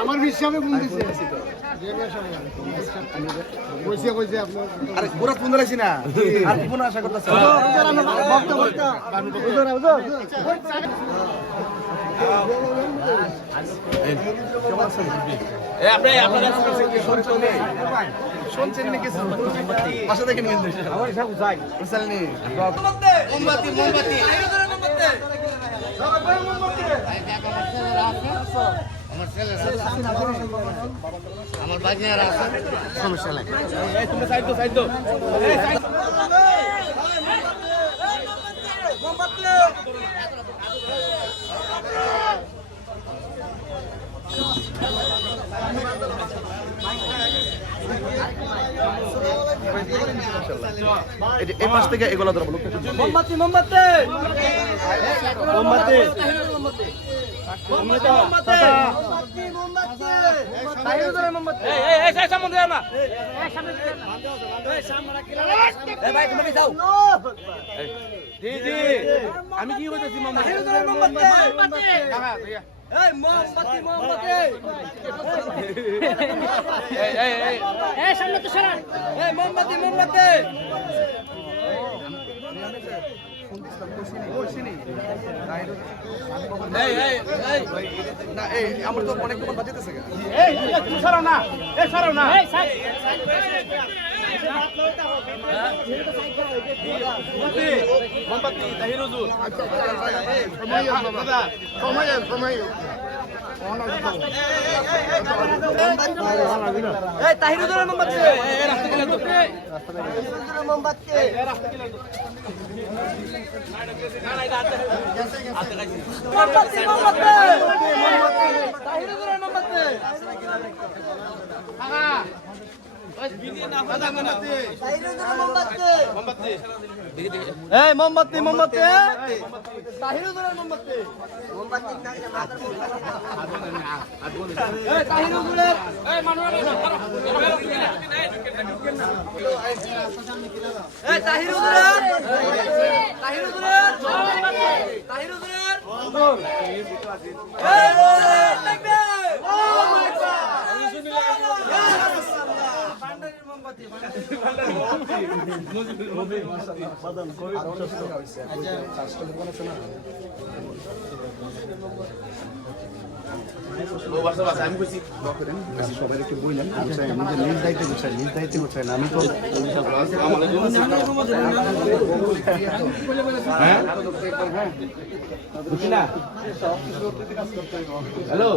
আমার বিশ্বাসে বলতেছে কইছে আপনার আরে পুরো ফোন ধরেছি না আর ফোন আশা করতেছ শুনছেন নাকি পাশে দেখেন মোমবাতি মোমবাতি আমার বাজনারা আছে সমস্যা নাই তুমি সাইড দাও সাইড দাও এই পাশ থেকে এগুলো ধরবো মোমবাতি মোমবাতি মোমবাতি আমি কি বলতেছি মোমবাতি মোমবাতি আমার তো অনেক দোকান বাজেতেছে মোমবাতি তাহিরুজুর তাহিরুজুরের মোমবাতি মোমবাতি মোমবাতি মোমবাতি তাহিরুজুরের মোমবাতি তাহিরুজুরের সবাই একটু বললেন নিজ দায়িত্বে গুছাই নিজ দায়িত্বে গুছাই না আমি তো হ্যালো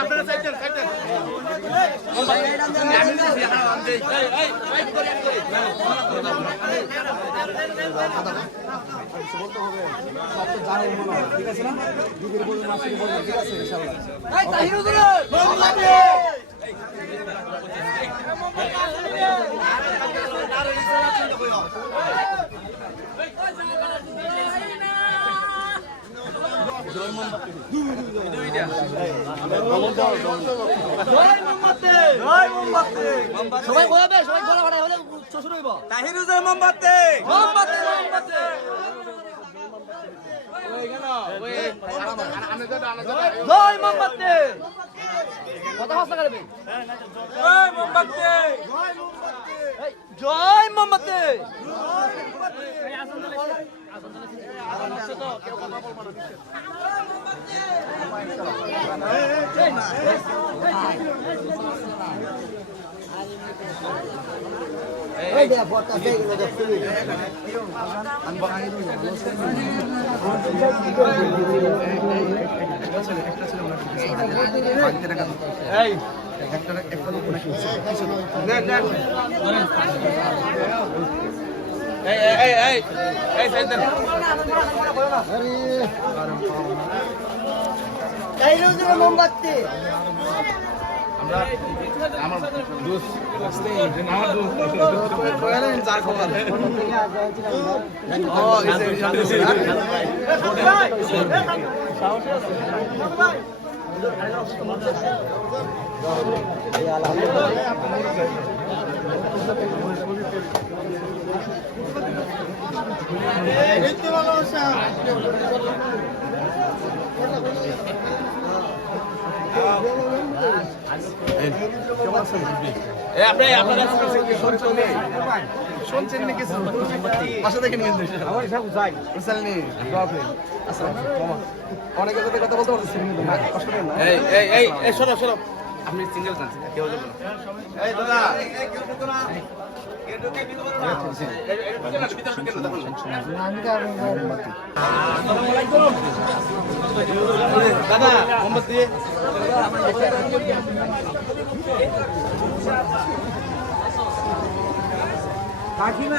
আপনারা সাইডেন সাইডেন ঠিক আছে না যুগের বলে মাসের বলে ঠিক আছে ইনশাআল্লাহ এই তাহিরুজুর মোমবাতি সবাই বলবে সবাই গলা ফাটাই হলে শ্বশুর হইব তাহিরুজুর মোমবাতি মোমবাতি মোমবাতি জয় মোমবাতি কথা ভাষা করবে জয় মোমবাতি জয় মোমবাতি মোমবাতি আমার দোস্ত আমার দোস্ত যার খবর আলহামদুলিল্লাহ শুনছেন নাকি পাশে দেখেন কিন্তু আমার সব যাই বুঝলেন অনেকের সাথে কথা বলতে পারতেছি কিন্তু না কষ্ট করেন না এই শোনো শোনো আপনি সিঙ্গেল গান কেউ যাবে না এই দাদা কেউ ঢুকো না কেউ ঢুকে ভিতরে না এই ঢুকে না ভিতরে ঢুকে না দেখুন দাদা মোমবাতি দিয়ে কাকিমা